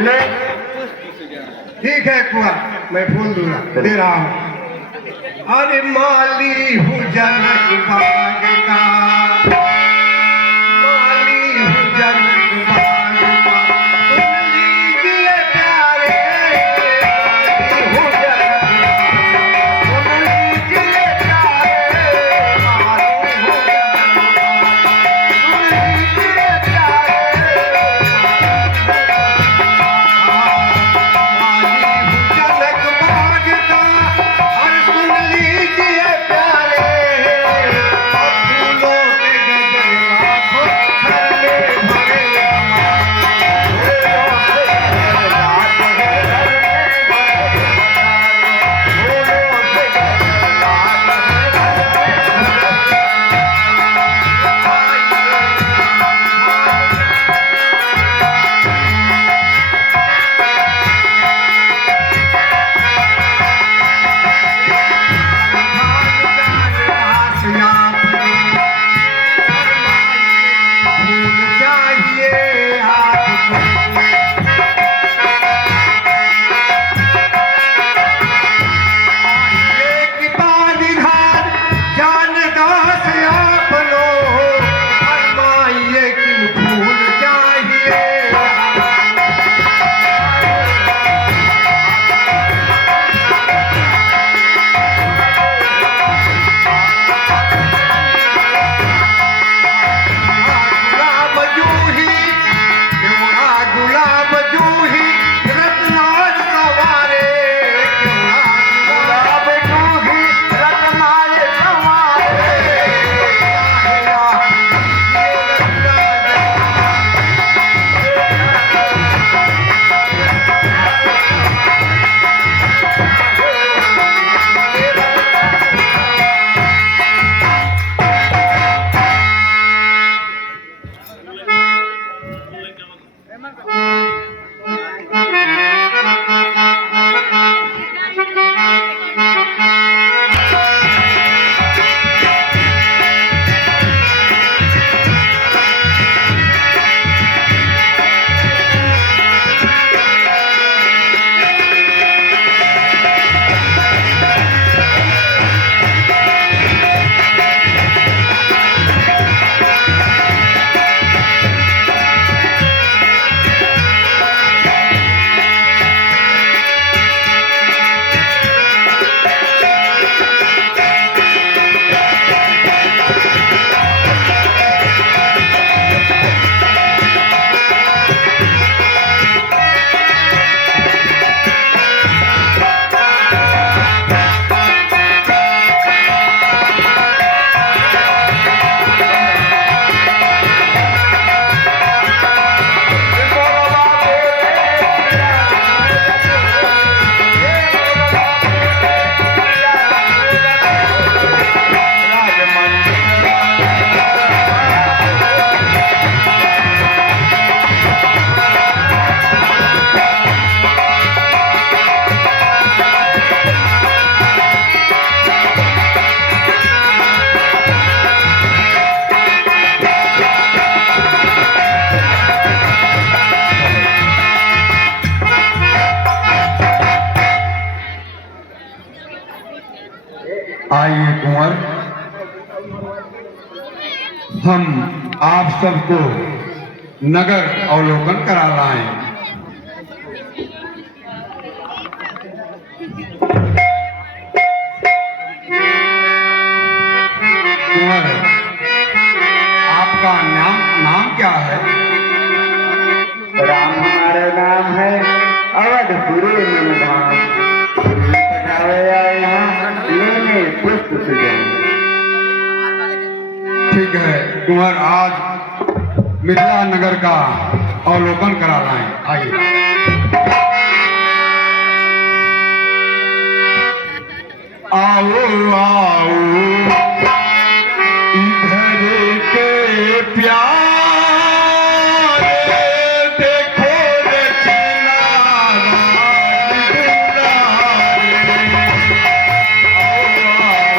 ले। ठीक है कुंवर, मैं फूल दूंगा, दे रहा हूँ। अरे माली हूँ जनक बाग का, माली हूँ जनक बाग का, सुन लीजिए प्यारे, माली हूँ जनक बाग, सुन लीजिए प्यारे, माली हूँ जनक बाग, सुन लीजिए प्यारे, माली हूँ जनक बाग का, और सुन लीजिए प्यारे, और फूलों के गगन लाखों घर में भरे हमारे, फूलों से गगन लाखों घर में भरे हमारे, फूलों से गगन लाखों घर में भरे फूल चाहिए आपको, आइए कि पानी धार जानदास आप लोग, फरमाइए कि फूल चाहिए गुलाब जूही, क्यों गुलाब जूही, रत्नार सवारे, क्यों गुलाब जूही, रत्नार सवारे, चाहे आप आइए कुंवर, हम आप सबको नगर अवलोकन करा लाएं। कुंवर, आपका नाम क्या है? राम हमारा नाम है, अवधपुरी मनधाम, यहाँ लेने पुष्प सुजन। ठीक है कुंवर, आज मिथिला नगर का अवलोकन करा लाएं। आइए। आओ आओ इधर के प्यारे, देखो रचना राज दुलारे। आओ आओ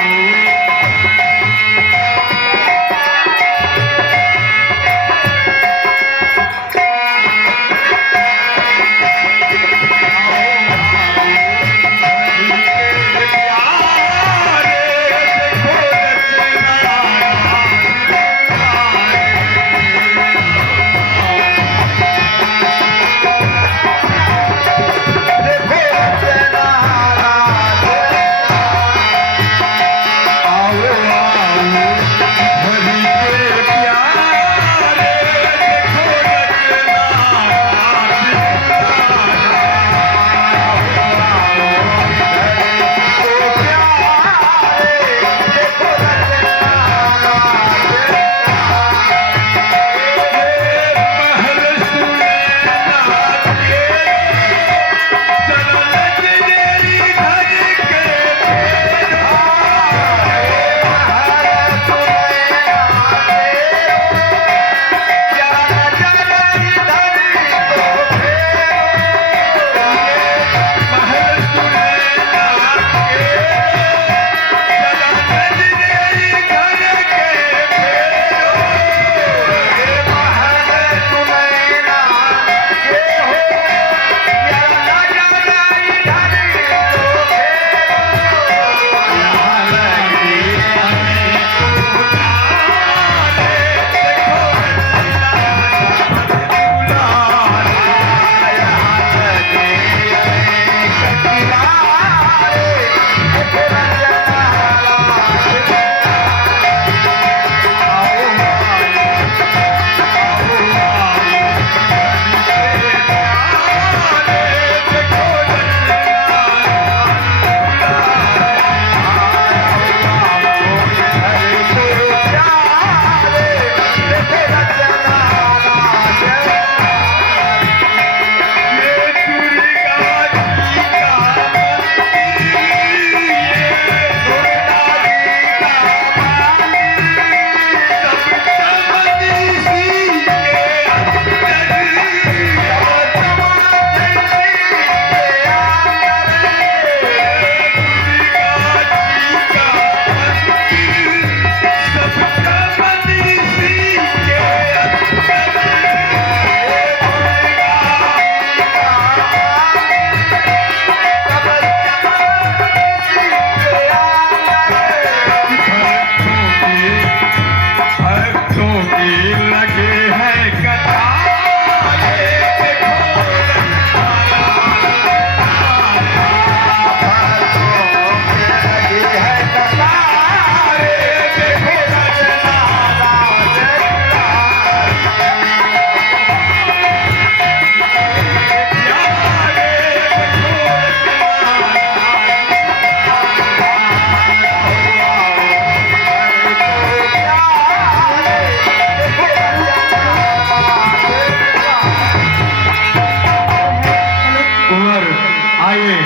आइए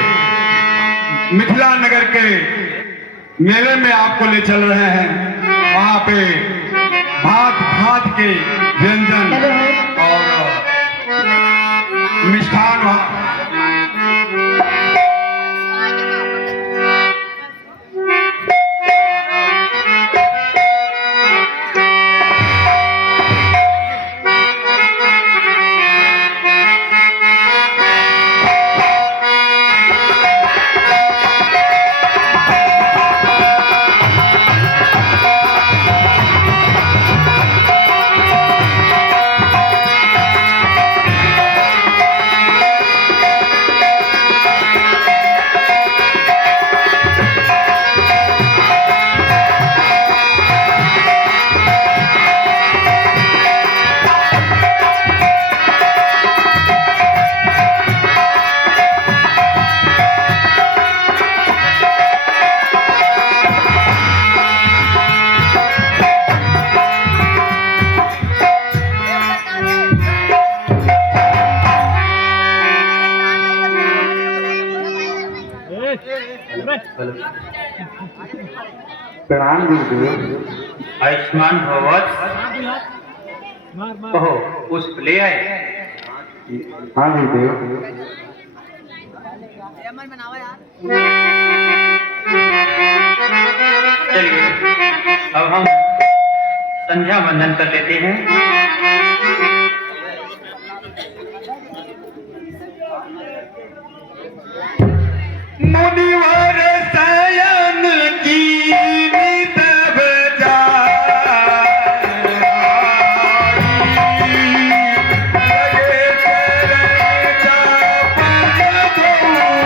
मिथिला नगर के मेले में आपको ले चल रहे हैं। वहाँ पे भांत भांत के व्यंजन और मिष्ठान प्रणाम गुरुदेव। आयुष्मान भवत। ओहो, पुष्प ले आए। हाँ गुरुदेव। चलिए अब हम संध्या वंदन कर लेते हैं। मुनिवर शयन कीनी तब जाई, लगे तेरे जप जप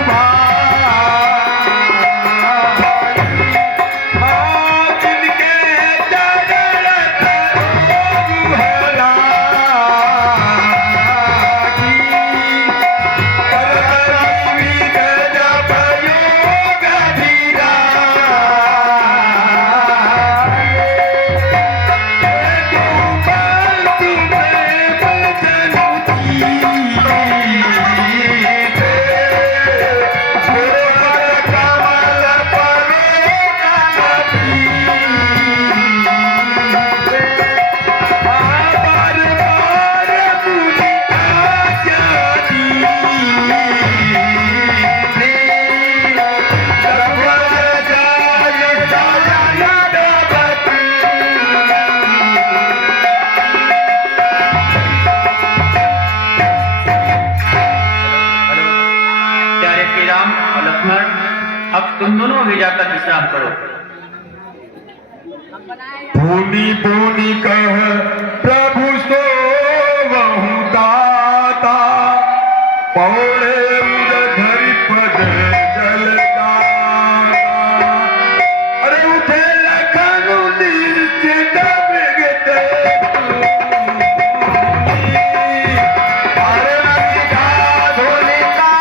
भाई, हाथ इनके चरण धरो अब तुम दोनों भी जाकर विश्राम करो। भूमि भूमि कह प्रभु सो वहु दाता, पौड़े धरि पद जल दाता। अरे उठे लखन नीच डबगते अरे अधिका धोलिका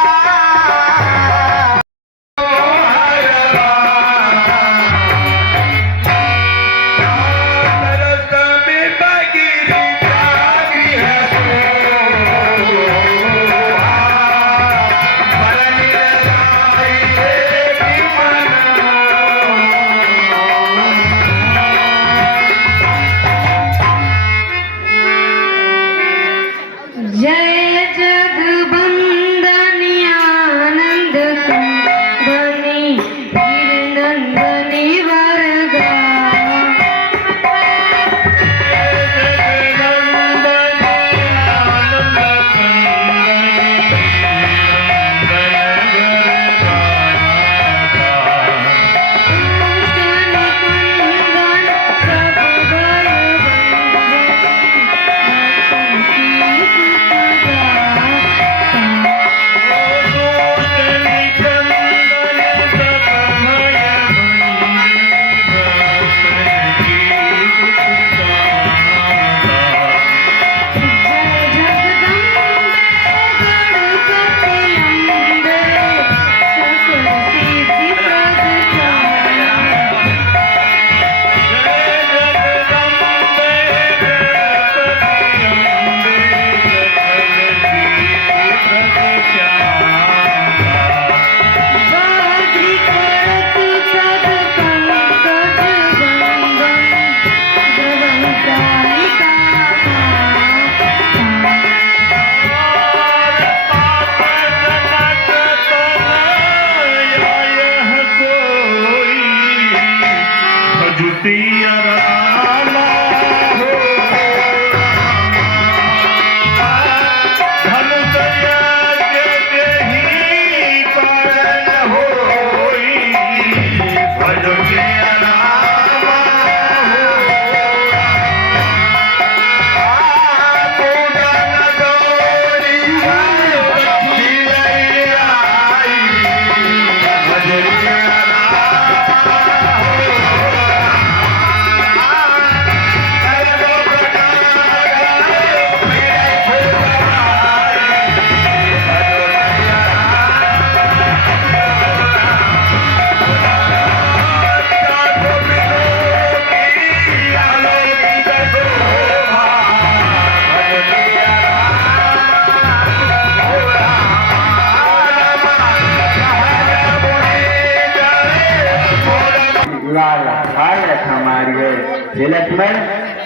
ये लक्ष्मण,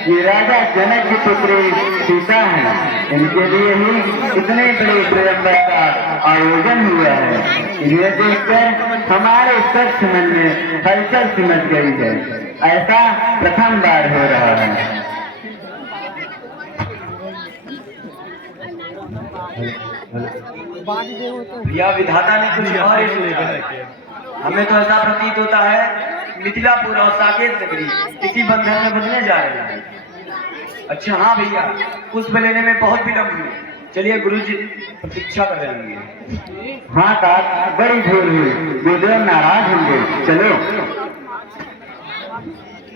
ये राजा जनक की पुत्री सीता है। इनके लिए ही इतने बड़े स्वयंवर का आयोजन हुआ है। इन्हें देखकर हमारे सख्त मन में हलचल सिमट गई है। ऐसा प्रथम बार हो रहा है। भैया विधाता ने कुछ और ही सोचा है। हमें तो ऐसा प्रतीत होता है मिथिलापुर और साकेत नगरी किसी बंधन में बदलने जा रहे हैं। अच्छा हाँ भैया, पुष्प लेने में बहुत विलम्ब हुई। चलिए गुरुजी प्रतीक्षा कर रहे हैं। हाँ तात, बड़ी भूल हुई। गुरुदेव नाराज होंगे। चलो।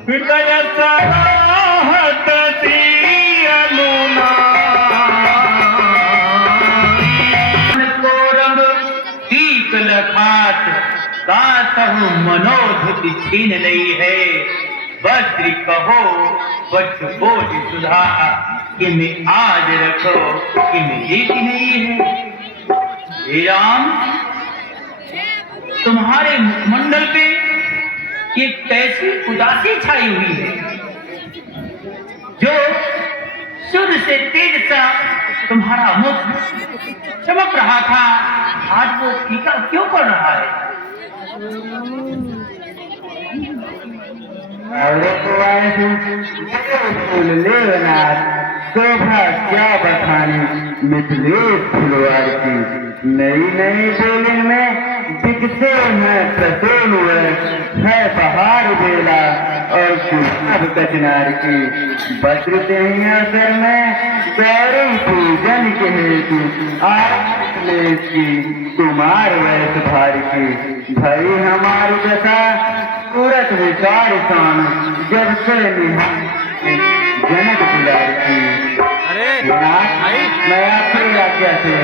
हृदय सराहत सी अनुना लखात कातहु मनोधुति छीन लई है। वज्र कहो वच बोझ सुधा, किम आज रखो किम रीत नहीं है। हे राम, तुम्हारे मुखमंडल पे ये कैसी उदासी छाई हुई है। जो सूर्य से तेज सा तुम्हारा मुख चमक रहा था, आज वो फीका क्यों पड़ रहा है? शोभा क्या बखानी मिथिलेश फुलवार की। नई नई बोलिन में दिखते हैं प्रसून है बहार बेला और गुलाब कचनार की। वज्र सर में गौरी पूजन के हेतु आज की कुमार वैस भार की। भई हमारी दशा सूरत विचार सान जब से जनक दुलार की। मैं आपकी आज्ञा से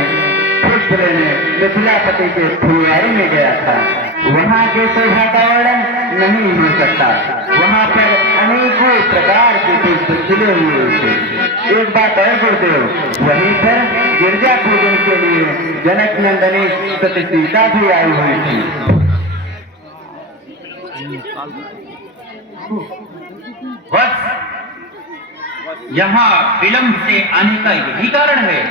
पुष्प लेने मिथिलापति के फुलवारी में गया था। वहाँ के शोभा का वर्णन नहीं हो सकता। वहाँ पर अनेकों प्रकार के पुष्प खिले हुए थे। एक बात और गुरुदेव, वहीं पर गिरजा पूजन के लिए जनक नंदनी सती सीता भी आई हुई थी। वत्स, यहाँ विलंब से आने का यही कारण है।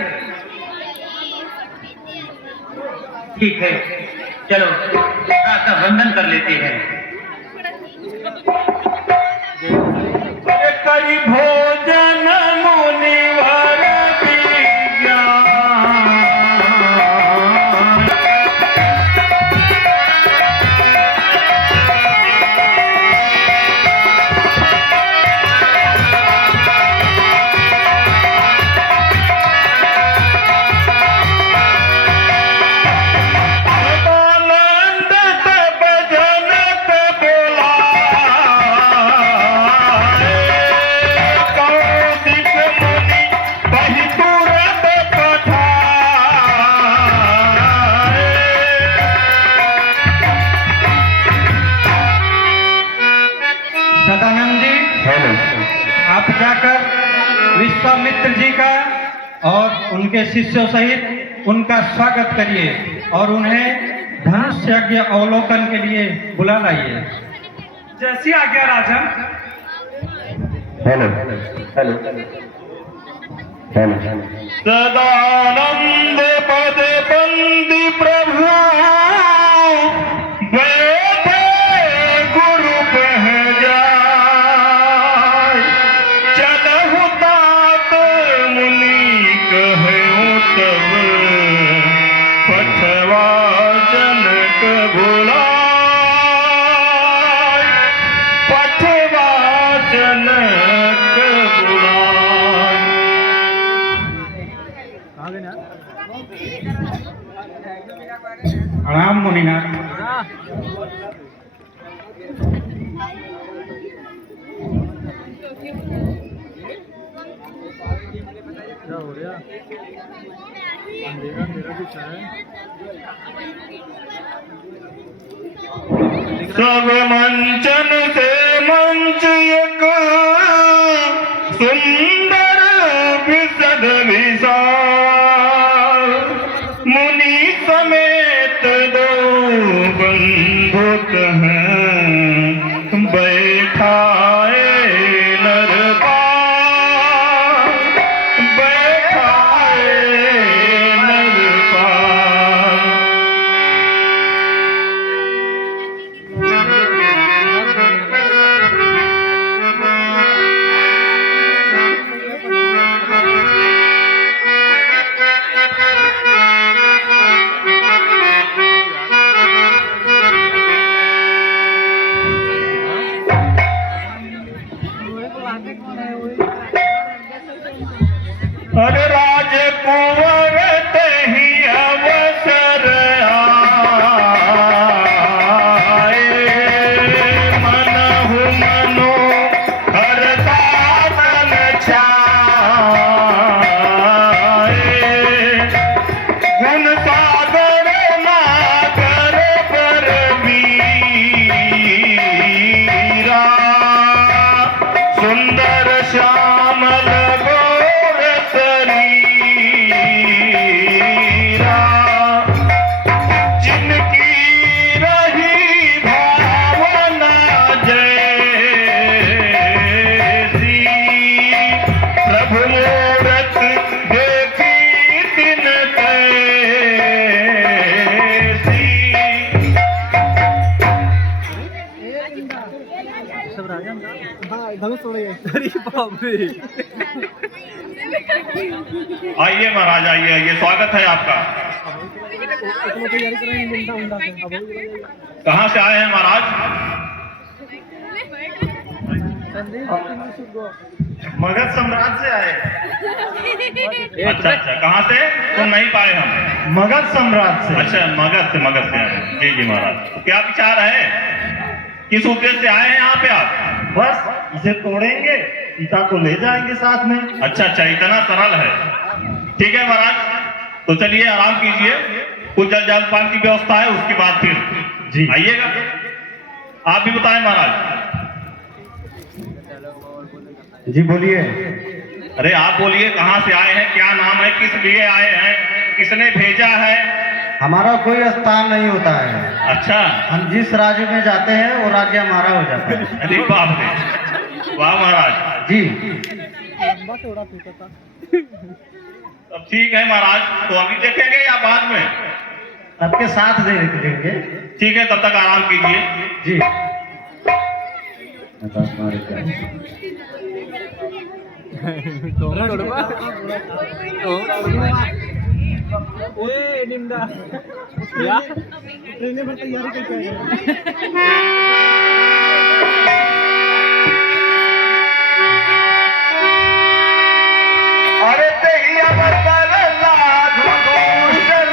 ठीक है, चलो प्रातः वंदन कर लेते हैं। करी भोजन मुनिवर विज्ञान। आप जाकर विश्वामित्र जी का और उनके शिष्यों सहित उनका स्वागत करिए और उन्हें धनुष यज्ञ अवलोकन के लिए बुला लाइए। जैसी आज्ञा राजन। Hello hello hello. सदानंद पद बंदी प्रभु बैठे गुरु कह जाय। चलहु तात मुनि कहु तब पठवा जनक बुलाय। पठवा जनक बुलाय। प्रणाम मुनिनाथ। सब मंचन से मंच एक सुंदर विशद विशाल। मुनि समेत दो बंधुत हैं बैठाए आइए महाराज, आइए आइए, स्वागत है आपका। कहाँ से आए हैं महाराज? मगध सम्राट से आए। अच्छा अच्छा, कहाँ से? सुन नहीं पाए हम। मगध सम्राट से। अच्छा, मगध से आए हैं। जी जी महाराज, तो क्या विचार है? किस उद्देश्य से आए हैं यहाँ पे आप? बस इसे तोड़ेंगे, सीता को ले जाएंगे साथ में। अच्छा अच्छा, इतना सरल है। ठीक है महाराज, तो चलिए आराम कीजिए, कुछ जल जलपान की व्यवस्था है, उसके बाद फिर जी आइएगा। आप भी बताएं महाराज। जी बोलिए। अरे आप बोलिए, कहाँ से आए हैं, क्या नाम है, किस लिए आए हैं, किसने भेजा है? हमारा कोई स्थान नहीं होता है। अच्छा, हम जिस राज्य में जाते हैं वो राज्य हमारा हो जाता है। अरे बाप रे, वाह महाराज जी। अब ठीक है महाराज, तो अभी देखेंगे या बाद में? सबके साथ देंगे। ठीक है, तब तक आराम कीजिए। जी। अरे तेहिया बदला दूषण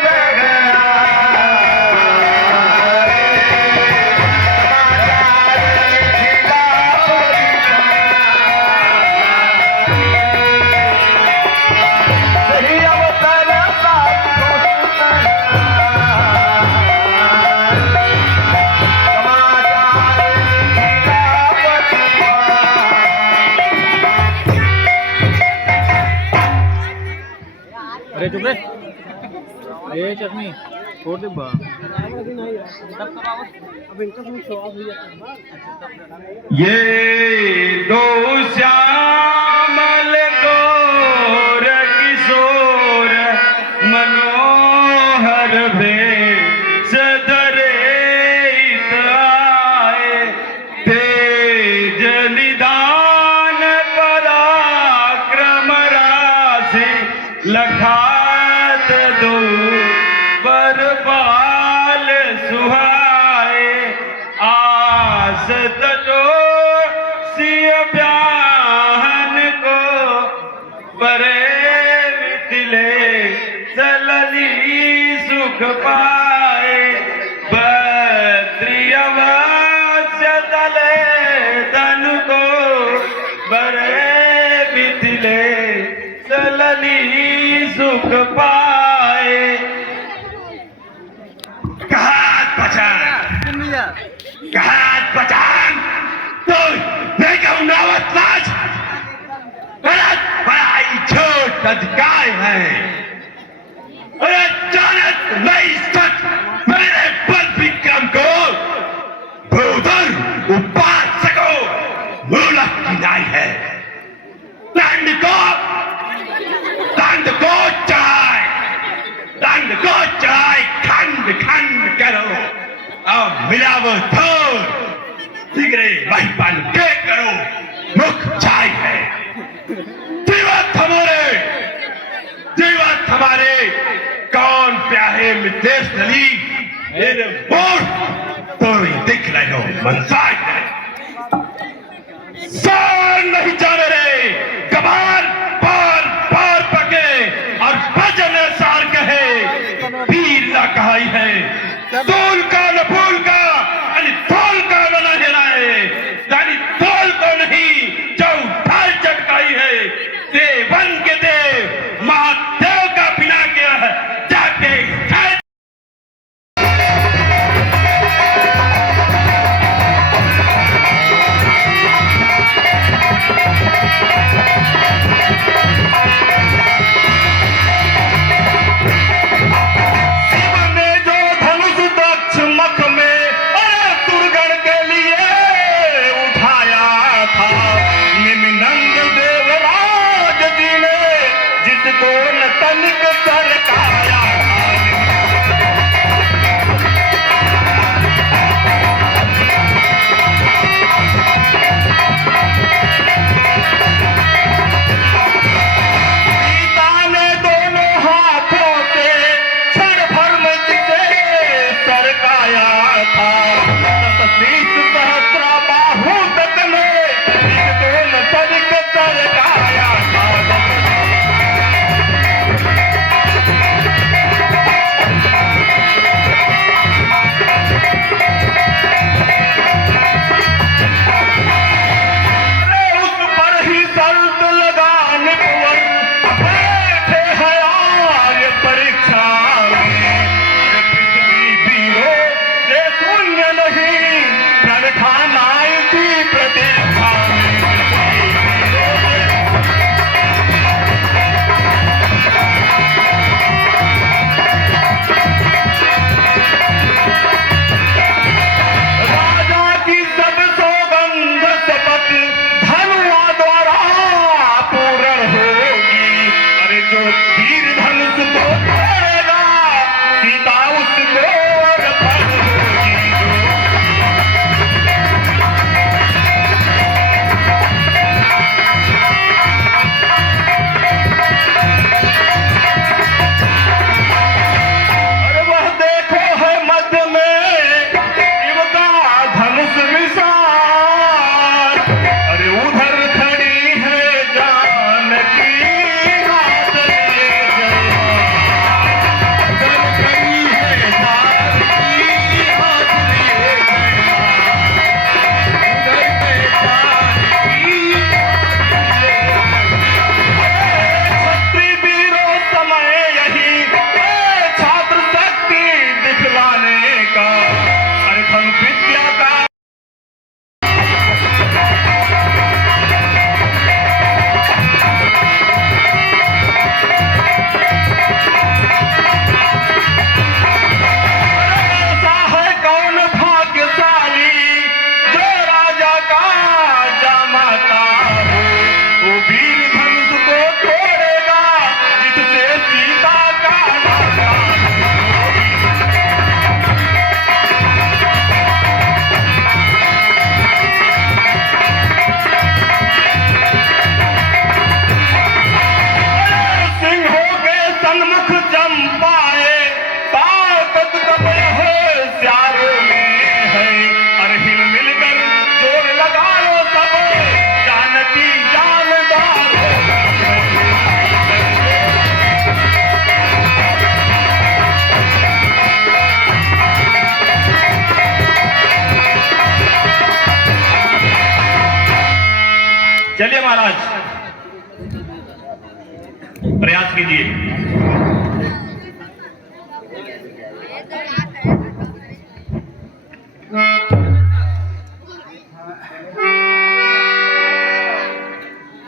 अरे चुप रे, ये चटनी छोड़ दे बा। ये दो श्यामल गौर किशोर मनोहर भेष धरे इत आए, तेज निदान पराक्रम राशि लखात दो बर बाल सुहाए, आस तटो सिय ब्याहन को बरे मिथिले सलली सुख पाए, बद्रियवस्य तले धन को बरे मिथिले सलली सुख पाए। कहात बचान तो नहीं कहूँ नावत लाज, बड़ाई छोट अधिकार है। अरे जानत नहीं सच मेरे बल विक्रम को भूधर उपासको मूलक की नाई है। दंड को चढ़ाए खंड खंड करो और मिलावो थोर, सिगरे महिपान के करो मुख छाई है। जीवत हमारे कौन प्याहे मितेश नली मेरे बोल तो दिख रहे हो मनसाई है। सार नहीं जाने रे कबार पार पार पके और भजन सार कहे, पीर ना कहाई है तोल का न फूल का यानी तोल का न हिलाए, यानी तोल को नहीं जो ढाल चटकाई है। देवन के देव महादेव का बिना किया है जाके शिव ने जो धनुष दक्ष मख में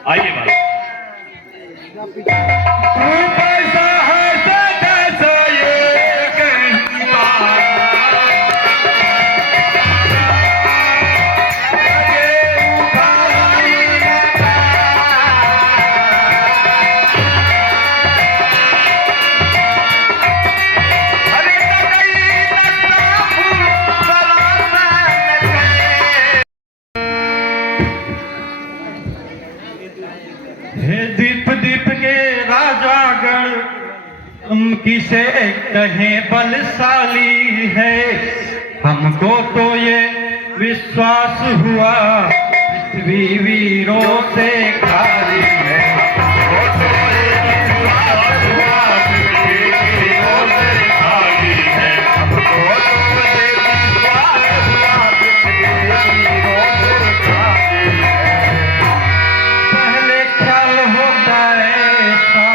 आइए बात तू कैसा है तो कैसा ये कहना हे दीप दीप के राजागण, तुम किसे कहें बलशाली है। हमको तो ये विश्वास हुआ पृथ्वी वीरों से खाली है। हमको तो ये विश्वास हुआ पृथ्वी वीरों से खाली है। हमको तो ये विश्वास हुआ पृथ्वी वीरों से खाली है। पहले ख्याल होता ऐसा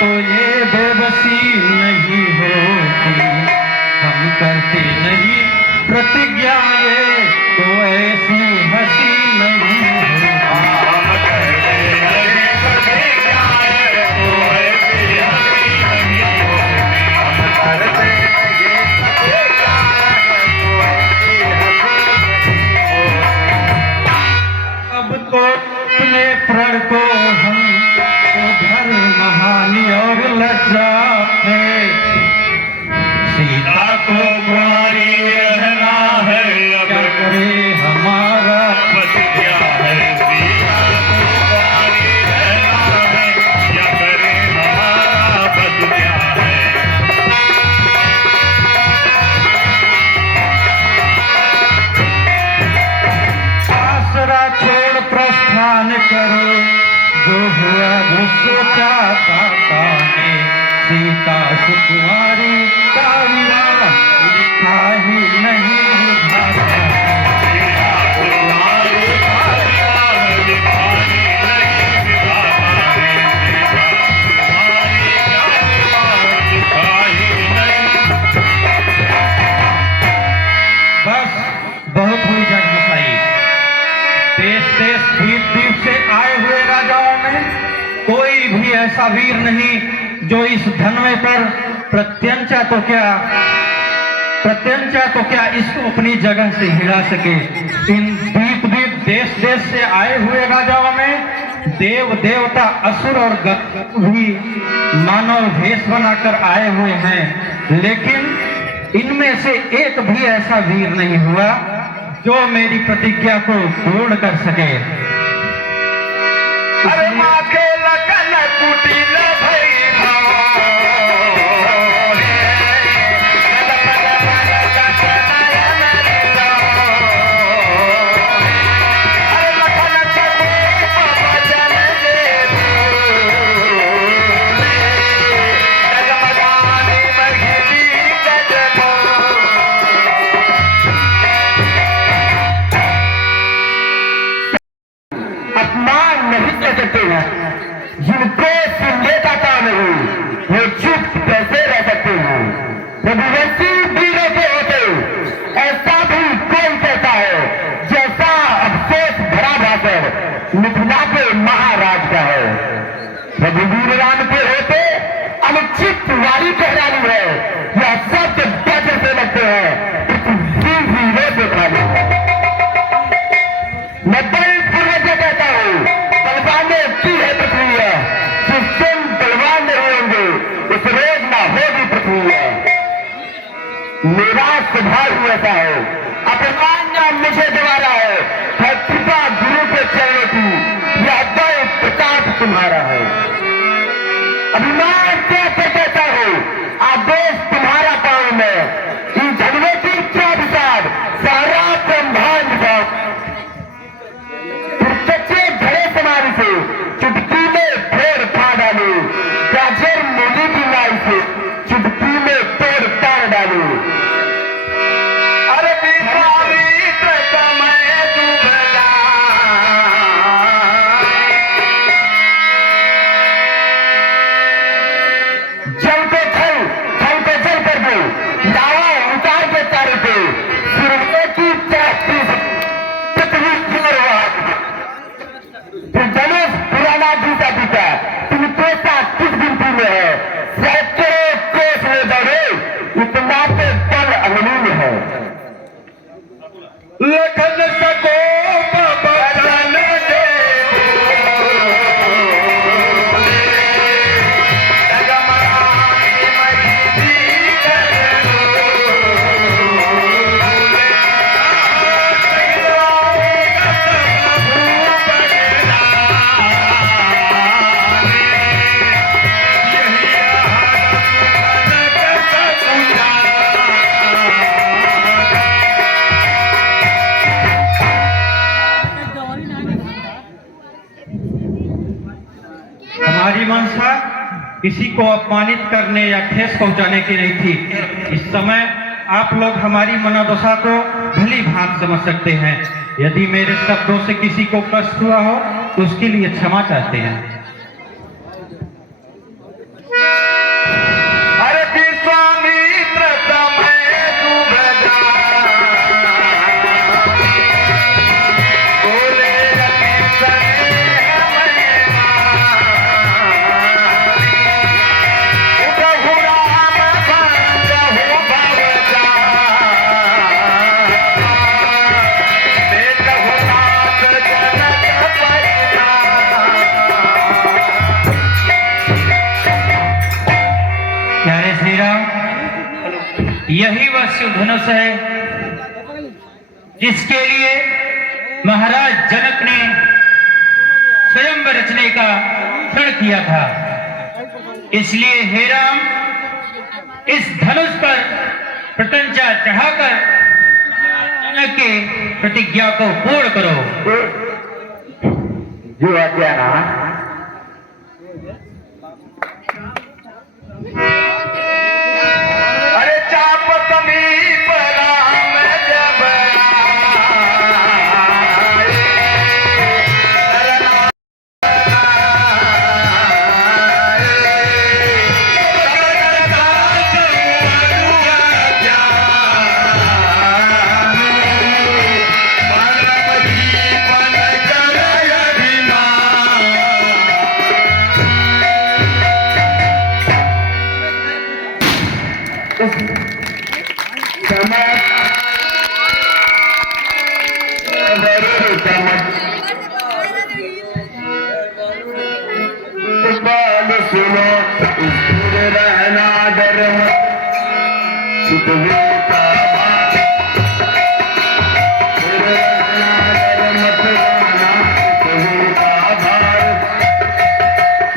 तो ये बेबसी नहीं होती। हम करते नहीं प्रतिज्ञा ये तो ऐसी हंसी नहीं होती। हम करते नहीं प्रतिज्ञा ये तो ऐसी हंसी नहीं होती। हम करते नहीं प्रतिज्ञा ये तो ऐसी हंसी नहीं होती। अब तो अपने प्रण को हम उधर महानी और लज्जा है। सीता को कुंवारी रहना है, क्या करे हमारा बस क्या है। सीता को कुंवारी रहना है, क्या करे हमारा बस क्या है। आसरा छोड़ प्रस्थान करो, जो हुआ वो सोचा दाता ने। सीता सुकुमारी का विवाह लिखा ही नहीं विधाता। सीता कुंवारी का विवाह लिखा ही नहीं विधाता ने। सीता कुंवारी का विवाह लिखा ही नहीं। बस बहुत हुई जग हंसाई। देश देश द्वीप द्वीप से आए हुए राजाओं में कोई भी ऐसा वीर नहीं जो इस धनवे पर प्रत्यंचा तो क्या इसको अपनी जगह से हिला सके। इन द्वीप द्वीप देश देश से आए हुए राजाओं में देव देवता असुर और गंधर्व भी मानव भेष बनाकर आए हुए हैं, लेकिन इनमें से एक भी ऐसा वीर नहीं हुआ जो मेरी प्रतिज्ञा को पूर्ण कर सके। अरे माँ के लगन कुटिल भैरवा अपमान नहीं कर सकते हैं। जिनको सुनने का काम नहीं वो चुप कैसे रह सकते हैं। रघुवंशी वीरों के होते ऐसा भी कोई कहता है जैसा अफसोस भरा भाषण मिथिला के महाराज का है। रघुवीर राम के होते अनुचित वारी कहलानी है। यह शब्द वज्र से लगते हैं पृथ्वी वीरों से खाली है। मैं बलपूर्वक कहता हूँ बलवाने की है पृथ्वी है। जिस दिन बलवान नहीं होंगे उस रोज ना होगी पृथ्वी है। मेरा स्वभाव ही ऐसा है। अपमान ना मुझे दोबारा है कृपा गुरु के चरणों की। यह बल प्रताप तुम्हारा है। अभिमान कैसे कहता हूँ आदेश तुम्हारा पाँव में। इन झगड़े की क्या विचार सारा ब्रह्मांड का सच्चे घड़े समारी से चुटकी में फेर खा डालू। गाजर मूली की लाई से चुटकी में तोड़ ताड़ डालू। अरे विश्वामित्र समय दुबल पल अमूल्य है। लखन सको बचन दे हमारी मंशा किसी को अपमानित करने या ठेस पहुंचाने की नहीं थी। इस समय आप लोग हमारी मनोदशा को भली भांति समझ सकते हैं। यदि मेरे शब्दों से किसी को कष्ट हुआ हो तो उसके लिए क्षमा चाहते हैं। अरे विश्वामित्र समय डूब जा बोले प्यारे श्री राम, यही वह शिव धनुष है जिसके लिए महाराज जनक ने स्वयं रचने का प्रण किया था। इसलिए हे राम, इस धनुष पर प्रत्यंचा चढ़ाकर जनक के प्रतिज्ञा को पूर्ण करो। जो आज्ञा ना। अरे चाप समीप राम जब बाल सुनो स्थिर रहना डर मत, सुखवीर का बाल स्थिर रहना डर मत जाना, सुखवीर का भार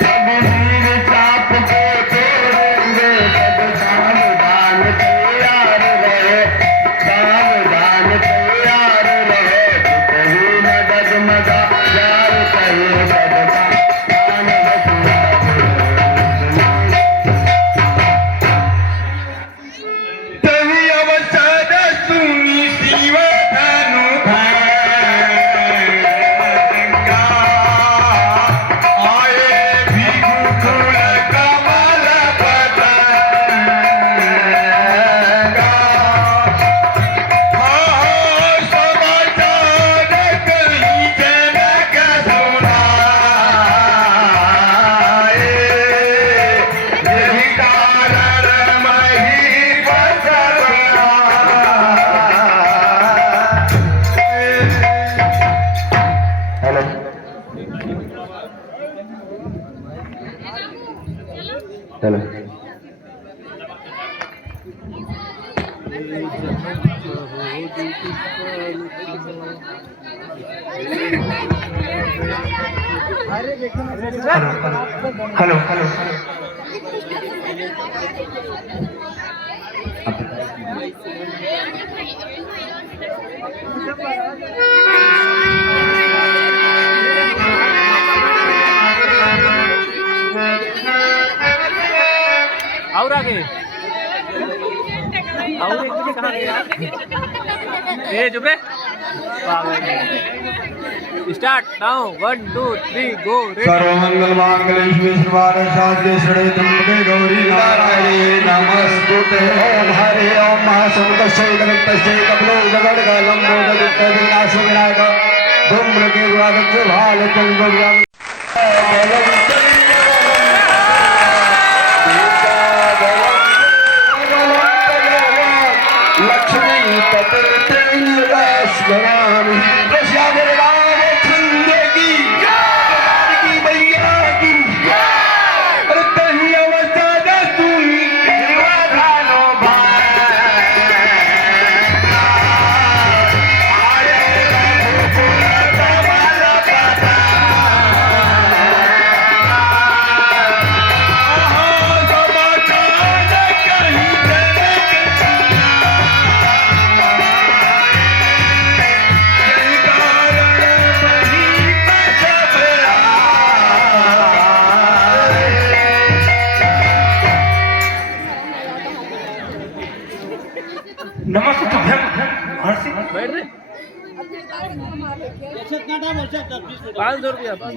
सब वीर चाप को तोड़ेंगे, सब सावधान तैयार रहे, सावधान तैयार रहे, सुखवीर न डगमगा यार करे सबका तभी अवसर सुनी शिव धनु भंगा, आए भिखुकुल कमल पतंगा, समाचार कहीं जनक सुनाए, यही कारण हेलो हेलो हेलो हेलो और आगे और एक बजे कहाँ गया ए चुप रे स्टार्ट नाउ 1 2 3 गो सर्वमंगल मांगल्ये शिवे सर्वार्थ साधिके शरणे त्र्यंबके गौरी नारायणी नमस्ते। ओम हरि ओम महासमुद्रस्य गणपतस्य कपिलो जगड़गा लंबोदर विनाशो विनायक धूम्रके वादस्य भाल चंद्रव्यम लक्ष्मी पते स्मरामि तो श्याम राम चंद्र की की मैया की अरे तही अवस्था तुम नो नमस्तुभ्यं महर्षि।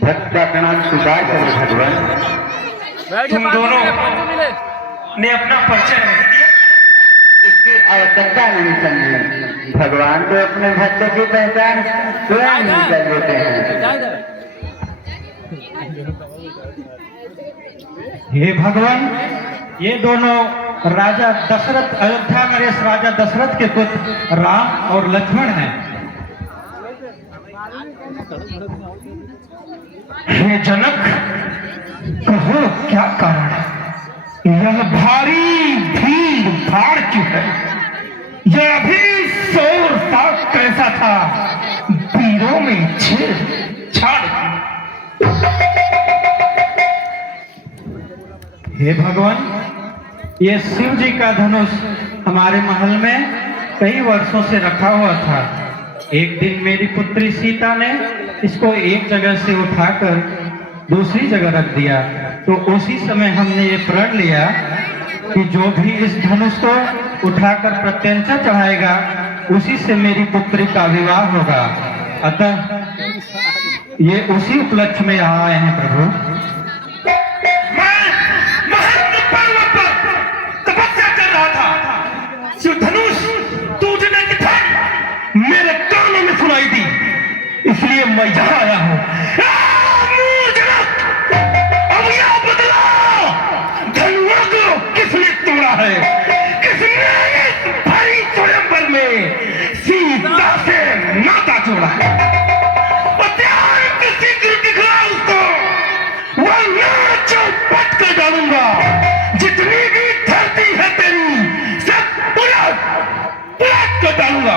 भक्त का प्रणाम स्वीकार करें भगवान। तुम दोनों ने अपना परिचय नहीं दिया। इसकी आवश्यकता नहीं समझे। भगवान तो अपने भक्त की पहचान स्वयं ही कर देते हैं। हे भगवान, ये दोनों राजा दशरथ, अयोध्या नरेश राजा दशरथ के पुत्र राम और लक्ष्मण हैं। हे जनक, कहो क्या कारण है? यह भारी भीड़ भाड़ क्यों है? यह अभी शोर साग कैसा था? वीरों में छेड़छाड़। हे भगवान, ये शिव जी का धनुष हमारे महल में कई वर्षों से रखा हुआ था। एक दिन मेरी पुत्री सीता ने इसको एक जगह से उठाकर दूसरी जगह रख दिया, तो उसी समय हमने ये प्रण लिया कि जो भी इस धनुष को उठाकर प्रत्यंचा चढ़ाएगा उसी से मेरी पुत्री का विवाह होगा। अतः ये उसी उपलक्ष्य में यहाँ आए हैं प्रभु। धनुष टूटने की धन मेरे कानों में सुनाई दी, इसलिए मैं यहाँ आया हूँ। अब यह बदला, धनुआ को किसने तोड़ा है? किसने इस भारी स्वयंवर में सीता से नाता जोड़ा है? शीघ्र दिखला उसको, वरना चौपट कर डालूंगा। जितनी भी धरती है तेरी सब उलट कर डालूंगा।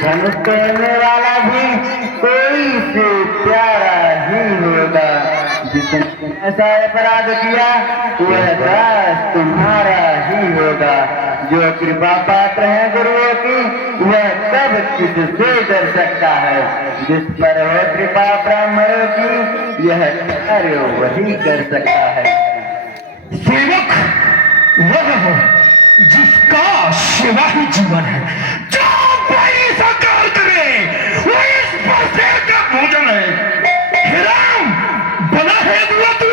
धनुष तोड़ने वाला भी कोई से प्यारा ही होगा। जिसने ऐसा अपराध किया वह दास तुम्हारा ही होगा। जो कृपा पात्र है गुरुओं की वह सब किससे डर सकता है। जिस पर हो कृपा ब्राह्मणों की यह कार्य वही कर सकता है। सेवक वह हो जिसका सेवा ही जीवन है। जो भाई साकार करे वो इस बसे का भोजन है। हे राम, बना है दुआ तू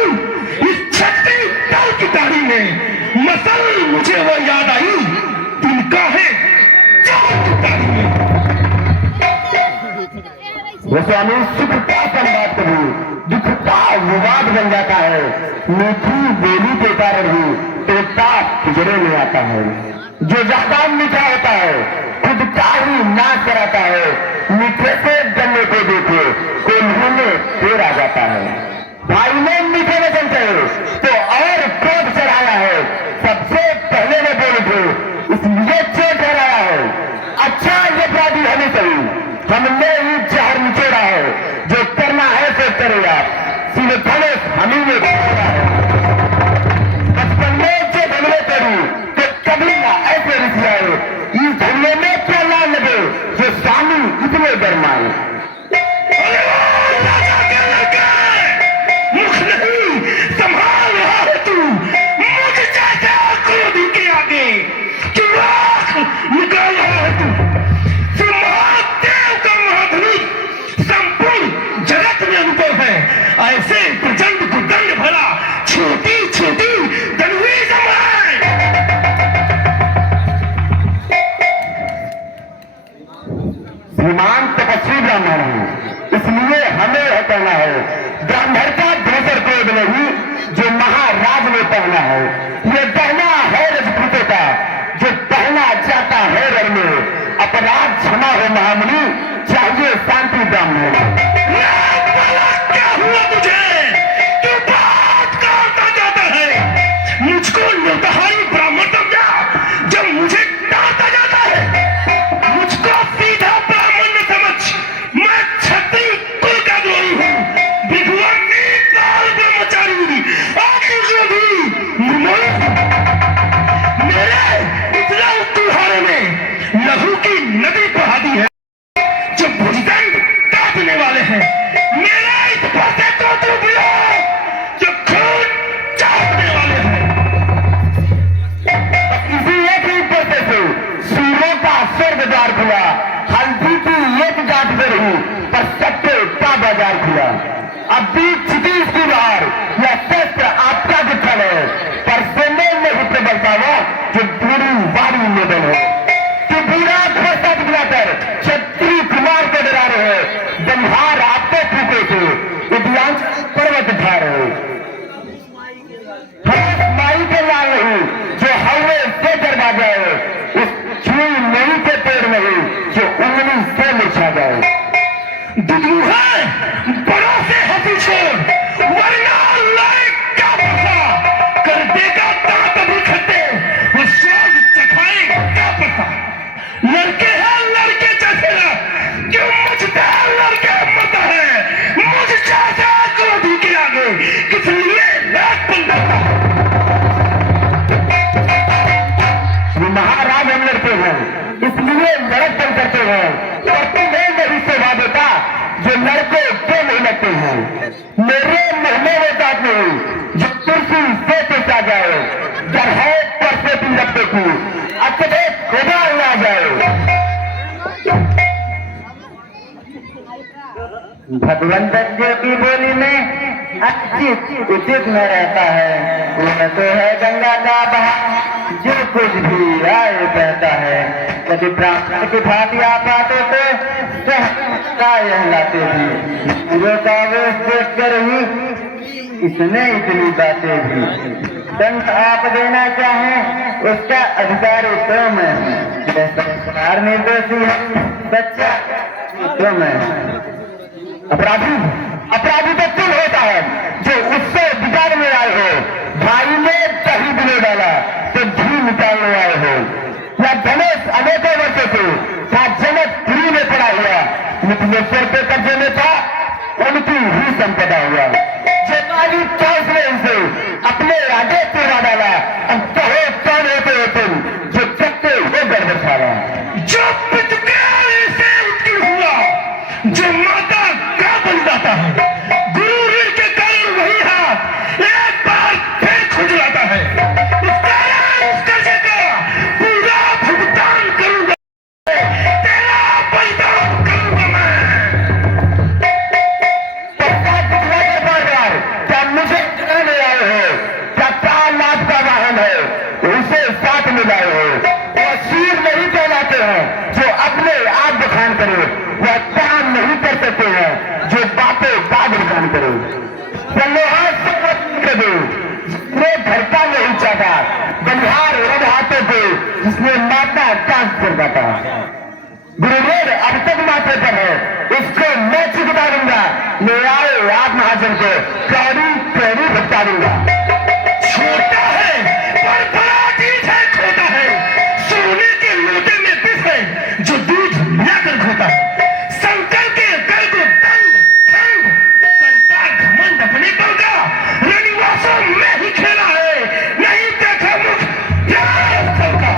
इस छठी ताल की दाढ़ी में। मसल मुझे वो याद आई तिनका है चार की दाढ़ी में। वो स्वामी सुख का संवाद कभी दुख का विवाद बन जाता है। मीठी बोली के कारण ही टोटा पिजरे में आता है। जो ज्यादा मीठा होता है खुद का ही नाश कराता है। मीठे से गन्ने को देखे कोई मुंह में पेड़ आ जाता है। भाई ने मीठे में चलते तो और क्रोध चढ़ाया है। सबसे पहले में बोले थे इसलिए चोट चढ़ाया है। अच्छा ये अपराधी हमें सही हमने ही जहर निचोड़ा है। जो करना है तो करेगा। सीधे धनुष हमी ने तोड़ा है। बचपन में जो धमले करी तो कभी ना ऐसे रिसियाए। इस धमले में क्या ना लगे जो स्वामी इतने गरमाए। मुख नहीं संभाल रहा है तू मुझ जैसे क्रोधी के आगे। तू आंख निकाल रहा है तू। महादेव का महादेव महामणि जो महाराज ने पहना है, ये गहना है रजपूतों का जो पहना जाता है रण में। अपराध क्षमा हो महामणि, चाहिए शांति ब्राह्मण। क्या हुआ तुझे? तू बात करता जाता है, मुझको निर्दहारी ब्राह्मण समझा जब मुझे डांटा जाता है। मुझको सीधा ब्राह्मण न समझ, मैं क्षत्रिय कुल का द्रोही हूँ, विद्वान नेपाल ब्रह्मचारी मेरे उतला तुम्हारे में लहू की नदी बहा दी है जो भुजदंड काटने वाले हैं। मेरा इस फंसे को तू पियो जो खून चाटने वाले हैं। किसी एक ही पर्दे से सूर्यों का स्वर्ग द्वार खुला, हल्दी की एक गांठ में रही पर सत्य का बाजार खुला। अब भी क्षितिज की बाहर यह शस्त्र आपका दुखल है, पर सोने में ही प्रबल पावा जो पूरी वारी में बने। जो पूरा खोसा दिखलाकर क्षत्रिय कुमार को डरा रहे, बंधार आपको फूके थे, उद्यांश पर्वत उठा रहे। हर्ष माई के लाल नहीं जो हवे से डरवा जाए, उस छुई नहीं के पेड़ नहीं जो उंगली से मुरझा जाए। दुदूहा बड़ों से हंसी छोड़, वरना लायक क्या पता कर देगा दांत अभी खट्टे, वो स्वाद चखाए क्या पता। लड़के हैं लड़के जैसे क्यों मुझसे लड़के मरता है, मुझ जैसा क्रोधी के आगे किस लिए लाख बन जाता है। ये महाराज हम लड़ते हैं इसलिए लड़त बन करते हैं, और तुम्हें नहीं शोभा देता जो लड़के क्यों नहीं लगते हैं। मेरे मुहमे में बात नहीं जो कुर्सी से पेशा जाए, डर है पर से तुम लगते की अच्छे खुदा आ जाए। भगवंत जो की बोली में अच्छी उचित न रहता है, वो तो है गंगा का बहा जो कुछ भी आए बहता है। कभी ब्राह्मण की भांति आप आते तो यह लाते भी, जो कागज देख कर ही इसने इतनी बातें भी। दंड आप देना चाहें उसका अधिकारी तो मैं, सरकार निर्दोषी है बच्चा तो मैं। अपराधी तो तुम होता है जो उससे बिगाड़ने आए हो। भाई ने दही दिले डाला तो घी निकालने आए हो। या धनुष अनेकों वर्षों से था जनकपुरी में पड़ा हुआ, मिथिलेश्वर के कब्जे में था उनकी ही संपदा हुआ। चेताली काउंसले इनसे अपने आगे तेरा डाला, अब कहो कौन होते हो तुम जो चक्के हो गर्भ छाड़ा। जो पितृकाल से उनकी हुआ, जो माता का बन जाता है, गुरु ऋण के कारण वही हाथ एक बार फिर खुजलाता है। इस कर्जे का पूरा भुगतान करूंगा, तेरा बलिदान करूंगा मैं। बार क्या मुझे चलाने आए हो, क्या 4 लाख का वाहन है उसे साथ मिलाए हो, और शीर नहीं कहलाते हैं जो अपने आप बखान करे, वह काम नहीं कर सकते हैं जो बातें बाद बखान करे। लोहा से कर दो जिसने धरता नहीं चाहता, बलिहार रब हाथों पे जिसने माता डांस कर जाता। गुरुदेव अब तक माथे पर है, इसको मैं चुकता दूंगा। ले आए आप महाजन को कौड़ी कौड़ी भटका दूंगा। छोटा है पर बड़ा चीज है, खोटा है सोने के लोटे में पिस है जो दूध मिलाकर खोता है। शंकर के कर को दंड ठंड करता घमंड अपने बल का, रनिवासों में ही खेला है नहीं देखा मुख प्यार स्थल का।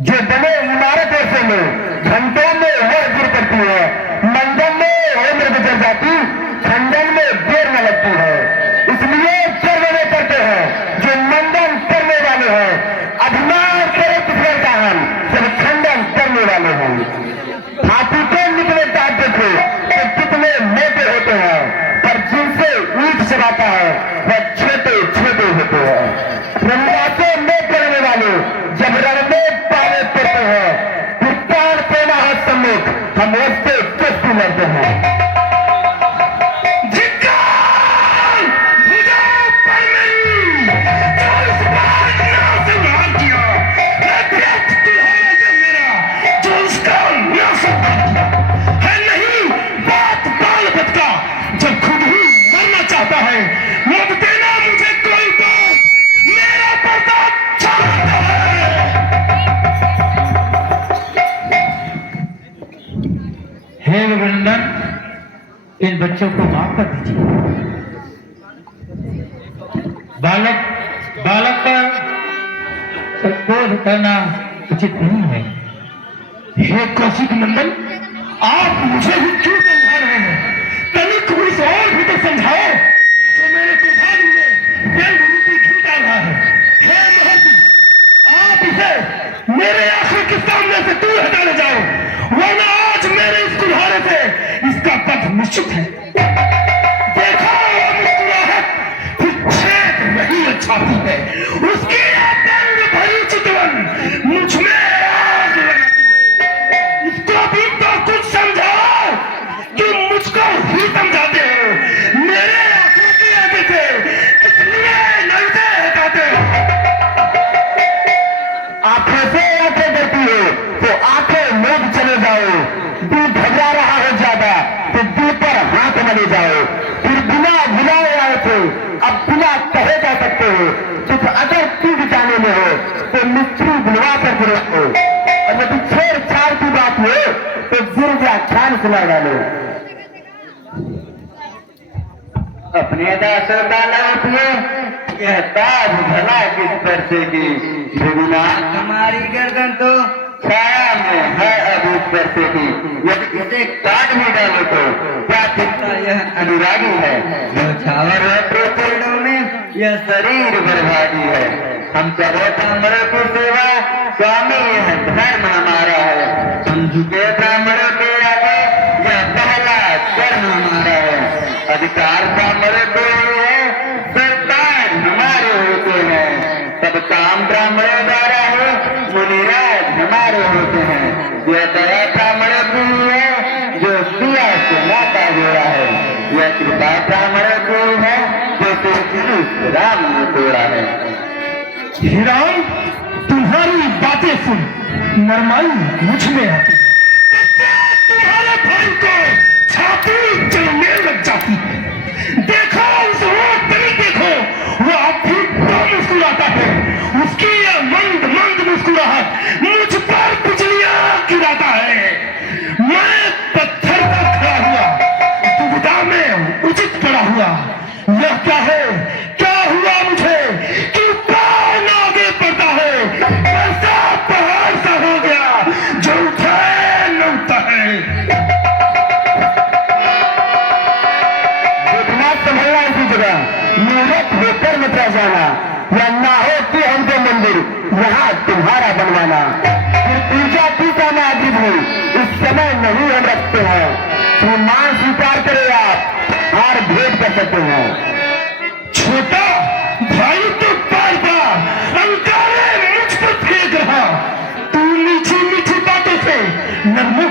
जो बने इमारतों से में घंटों में वह गिर पड़ती है, मंडल में वो मृग जल जाती, खंडन में बच्चों को माफ कर दीजिए। बालक पर क्रोध करना उचित नहीं है। हे कौशिक नंदन, आप मुझे भी क्यों समझा रहे हैं? तनिक कुछ और भी तो समझाओ। तो मेरे तूफान में बेगुरुती क्यों डाल रहा है? हे महर्षि, आप इसे मेरे आंखों के सामने से दूर हटाने जाओ, वरना आज मेरे इस कुल्हाड़े से इसका वध निश्चित है। देखो वो मुस्कुराहट फिर छेद नहीं अच्छाती है, उसकी आतंक भरी चितवन मुझ में आग लगाती है। इसको भी तो कुछ समझाओ कि मुझको ही समझाते हो। मेरे आंखों की आगे से किसलिए नजरें हटाते हो? आंखों से आंखें करती हो तो आंखें मूंद चले जाओ। दिल घबरा रहा हो ज्यादा तो दिल पर हाथ न ले जाओ। फिर बिना बुलाए आए थे, अब बिना कहे जा सकते हो। कुछ अगर टूट जाने में हो तो मिस्त्री बुलवा कर फिर हो, और यदि छेड़छाड़ की बात हो तो फिर व्याख्यान सुना डालो। अपने दासों का लाभ यह ताज भला किस पर से की भगवान हमारी गर्दन तो छाया में है अब इस पर से की। यदि इसे काट भी डालो तो क्या चिंता, यह अनुरागी है। जो छावर है प्रोचरणों में यह शरीर बर्बादी है। हम ब्राह्मणों की सेवा स्वामी यह धर्म हमारा है। हम झुके ब्राह्मणों के आगे यह पहला कर्म हमारा है। अधिकार ब्राह्मणों को है, सरकार हमारे होते हैं। सब काम ब्राह्मणों द्वारा है, मुनिराज हमारे होते हैं। यह दया ब्राह्मणों की है जो सिया से नाता जोड़ा है। यह कृपा ब्राह्मणों की है जो श्री राम ने तोड़ा है। हे राम, तुम्हारी बातें सुन नरमाई मुझ में आती है। तुम्हारे भाई को छाती जलने लग जाती है। देखो उस रोड पे देखो, वो अब भी तो मुस्कुराता है। उसकी यह मंद मंद मुस्कुराहट मुझ पर बिजलियां गिराता है। मैं पत्थर पर खड़ा हुआ, दुविधा में उचित पड़ा हुआ। यह क्या है, क्या हुआ मुझे कि पाँव न आगे बढ़ता है? ऐसा पहाड़ सा हो गया जो उठाए न उठता है। देखना संभलना इसी जगह, मूर्ख होकर मचा जाना, या ना हो कि हमको मंदिर यहाँ तुम्हारा बनवाना। फिर पूजा की सामग्री भी इस समय नहीं हम रखते हैं। सम्मान स्वीकार करे आप, हार भेंट कर सकते हैं। छोटा भाई तो बार बार अंकारे मुझ पर फेंक रहा। तू मीठी मीठी बातों से नरमों